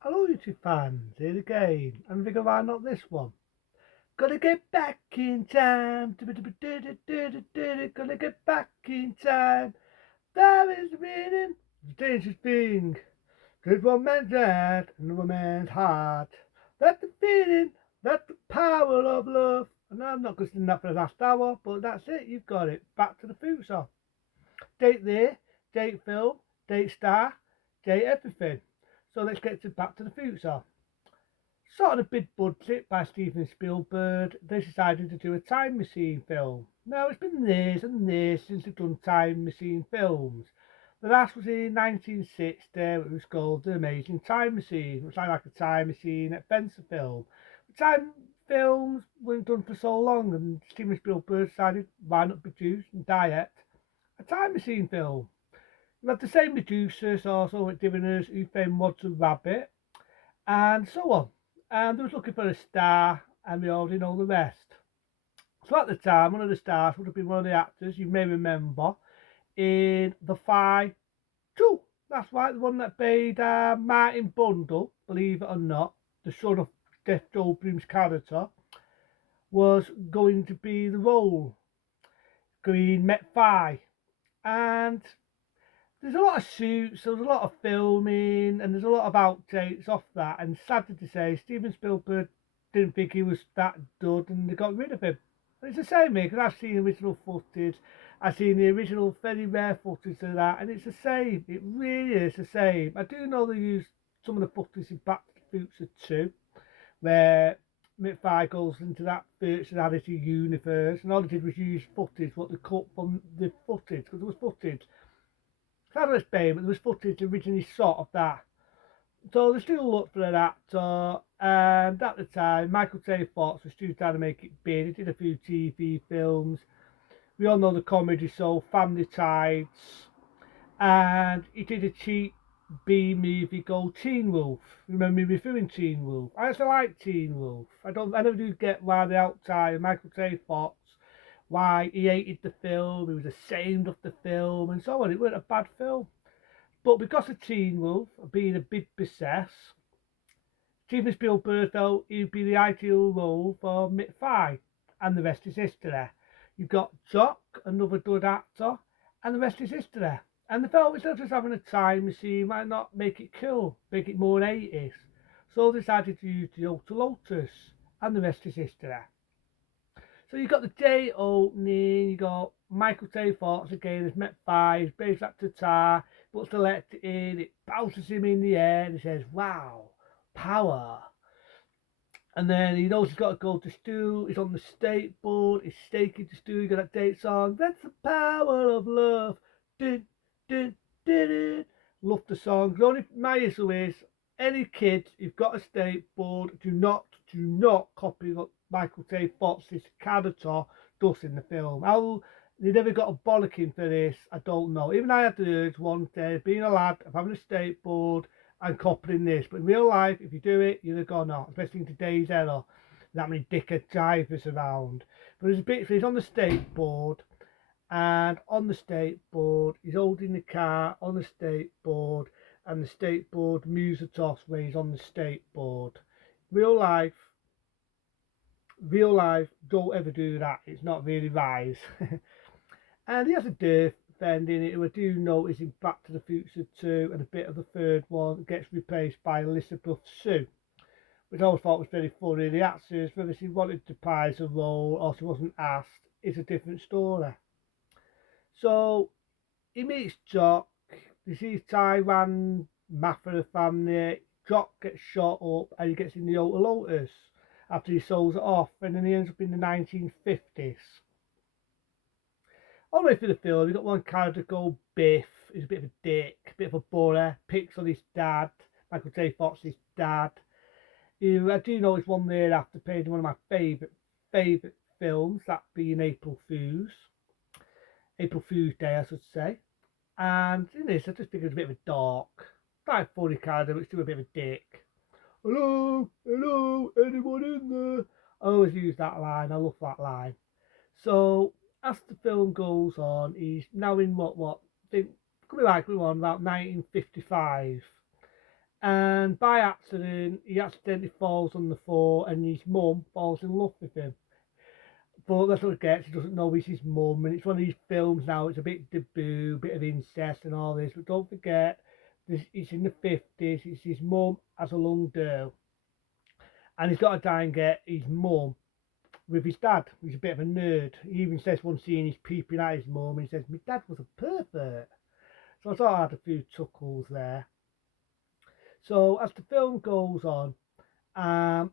Hello, YouTube fans, here again, and figure why not this one? Gotta get back in time, gonna get back in time. There is the meaning, the dangerous thing. There's one man's heart, another man's heart. That's the feeling, that's the power of love. And I'm not going to sing that for the last hour, but that's it, you've got it. Back to the future. Date there, date film, date star, date everything. So let's get to Back to the Future. Sort of a big budget by Steven Spielberg, they decided to do a time machine film. Now, it's been years and years since they've done time machine films. The last was in 1960, it was called The Amazing Time Machine. It was like a time machine adventure film. Time films weren't done for so long, and Steven Spielberg decided why not produce and direct a time machine film. We had the same producers also at Diviners who filmed Roger Rabbit and so on. And they was looking for a star, and we already know the rest. So at the time, one of the stars would have been one of the actors you may remember in The Fly 2. That's right, the one that played Martin Bundle, believe it or not, the son of Jeff Goldblum's character, was going to be the role. Green Met Fi. And there's a lot of shoots, there's a lot of filming, and there's a lot of outtakes off that. And sadly to say, Steven Spielberg didn't think he was that good, and they got rid of him. And it's the same here because I've seen original footage, I've seen the original very rare footage of that, and it's the same. It really is the same. I do know they used some of the footage in Back to the Future 2, where McFly goes into that virtual reality universe, and all they did was use footage, what they cut from the footage, because there was footage Travis Bay, but there was footage originally shot of that. So they still looked for an actor, and at the time, Michael J. Fox was still trying to make it big. He did a few TV films. We all know the comedy show Family Ties, and he did a cheap B movie called Teen Wolf. Remember me reviewing Teen Wolf? I actually like Teen Wolf. I never do get why the outside Michael J. Fox, why he hated the film, he was ashamed of the film, and so on. It wasn't a bad film. But because of Teen Wolf being a big success, Steven Spielberg felt he'd be the ideal role for McFly, and the rest is history. You've got Jock, another good actor, and the rest is history. And they felt instead of just having a time machine, why not make it cool, make it more 80s? So they decided to use the Ultra Lotus, and the rest is history. So you've got the day opening, you got Michael J. Fox again as McFly, he's based that guitar, puts the electric in, it bounces him in the air, and he says, wow, power. And then he knows he's got to go to stool, he's on the skateboard, he's staking to stool, you got that date song, that's the power of love. Dun, dun, dun, dun. Love the song. The only my issue is any kids who've got a skateboard, do not copy what Michael J. Fox's character does in the film. How they never got a bollocking for this, I don't know. Even I had the urge one day, being a lad, of having a skateboard and copying this. But in real life, if you do it, you're a goner, especially in today's era. That many dickhead drivers around. But there's a bit, so he's on the skateboard, and on the skateboard, he's holding the car on the skateboard, and the skateboard moves a toss where he's on the skateboard. Real life, real life, don't ever do that. It's not really wise. And he has a death friend in it who I do notice in Back to the Future 2, and a bit of the third one gets replaced by Elizabeth Sue, which I always thought was very funny. The actress, whether she wanted to prize a role or she wasn't asked, is a different story. So he meets Jock, he sees Taiwan Mafia family, Jock gets shot up and he gets in the Auto Lotus after he sells it off, and then he ends up in the 1950s. All the way through the film, you've got one character called Biff, who's a bit of a dick, a bit of a bully, picks on his dad, Michael J. Fox's dad, who I do know is one there after playing one of my favourite films, that being April Fool's Day, I should say. And in this, I just think it's a bit of a dark, quite funny character, but still a bit of a dick. Hello, hello, anyone in there? I always use that line, I love that line. So as the film goes on, he's now in I think, could be like we were on about 1955. and by accident he accidentally falls on the floor and his mum falls in love with him. But that's what it gets, he doesn't know it's his mum, and it's one of these films now, it's a bit taboo, a bit of incest and all this, but don't forget, it's in the 50s, it's his mum as a young girl, and he's got to try and get his mum with his dad, who's a bit of a nerd. He even says one scene he's peeping at his mum, and he says, my dad was a pervert. So I thought I had a few chuckles there. So as the film goes on, um,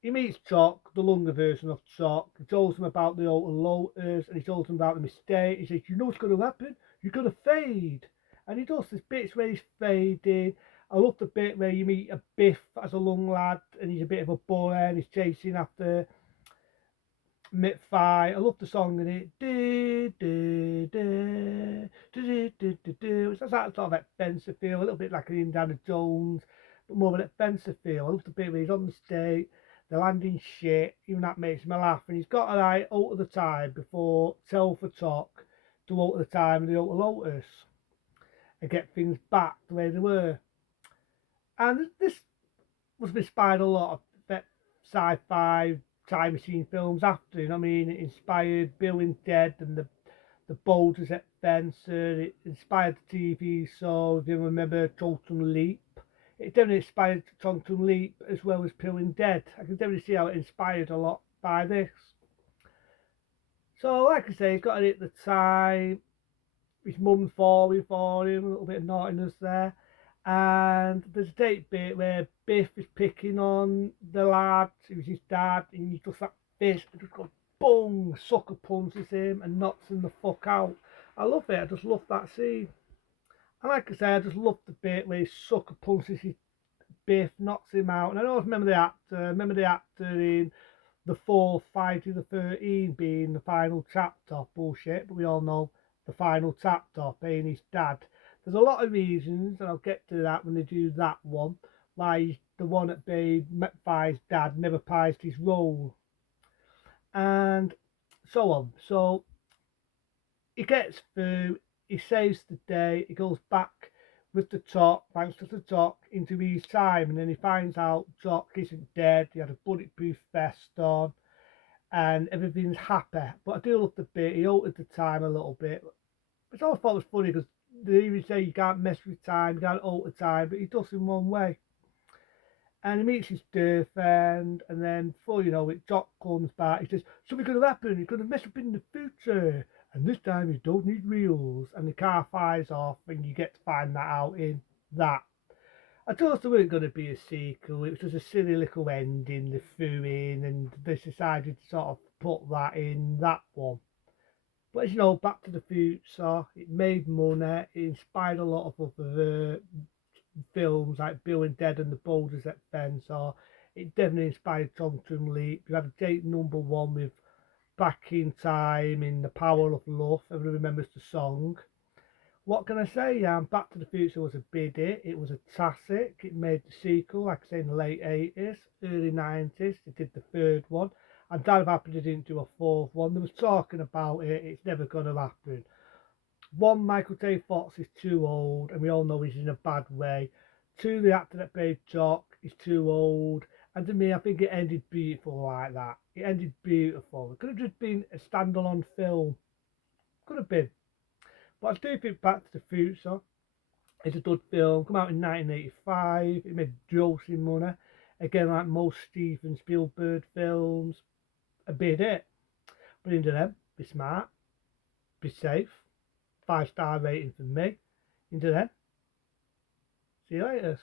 he meets Jock, the longer version of Jock. He tells him about the old lotus, and he tells him about the mistake. He says, you know what's going to happen? You're going to fade. And he does this bits where he's fading. I love the bit where you meet a Biff as a young lad, and he's a bit of a bully, and he's chasing after Mitfi. I love the song in it. It's that sort of adventure feel, a little bit like an Indiana Jones, but more of an adventure feel. I love the bit where he's on the stage, they're landing shit, even that makes me laugh. And he's got to like alter the time before tell for talk to alter the time of the Alter Lotus and get things back the way they were. And this was inspired a lot of sci-fi time machine films after, you know what I mean? It inspired Bill and Ted and the Boulders at Fencer. It inspired the TV show, if you remember, Quantum Leap. It definitely inspired Quantum Leap as well as Bill and Ted. I can definitely see how it inspired a lot by this. So, like I say, he's got it at the time. His mum's falling for him, a little bit of naughtiness there. And there's a date bit where Biff is picking on the lad, who's his dad, and he does that fist and just goes boom, sucker punches him and knocks him the fuck out. I love it, I just love that scene. And like I say, I just love the bit where he sucker punches his Biff, knocks him out. And I always remember the actor in the fourth Friday the 13th being the final chapter. Bullshit, but we all know the final chapter being his dad. There's a lot of reasons, and I'll get to that when they do that one, why the one that played McFly's dad never prized his role, and so on. So he gets through, he saves the day, he goes back with the Jock, thanks to the Jock, into his time, and then he finds out Jock isn't dead, he had a bulletproof vest on, and everything's happy. But I do love the bit, he altered the time a little bit, which I always thought was funny because they even say you can't mess with time, you can't alter time, but he does in one way. And he meets his girlfriend, and then before you know it, Jock comes back. He says, something's going to happen, you're going to mess up in the future, and this time you don't need wheels. And the car fires off, and you get to find that out in that. I thought there weren't going to be a sequel, it was just a silly little ending they threw in, and they decided to sort of put that in that one. But as you know, Back to the Future, it made money, it inspired a lot of other films like Bill and Ted and the Boulders at Fencer. It definitely inspired Quantum Leap. You had a date number one with Back in Time in The Power of Love. Everyone remembers the song. What can I say? Back to the Future was a big hit. It was a classic. It made the sequel, like I say, in the late 80s, early 90s. They did the third one. I'm glad happy they didn't do a fourth one. They was talking about it. It's never going to happen. One, Michael J. Fox is too old, and we all know he's in a bad way. Two, the actor that played Jock is too old. And to me, I think it ended beautiful like that. It ended beautiful. It could have just been a standalone film. Could have been. But I do think Back to the Future is a good film. Come out in 1985. It made grossing money. Again, like most Steven Spielberg films, a bit it. But into them, be smart, be safe. 5-star rating from me. Into then. See you later.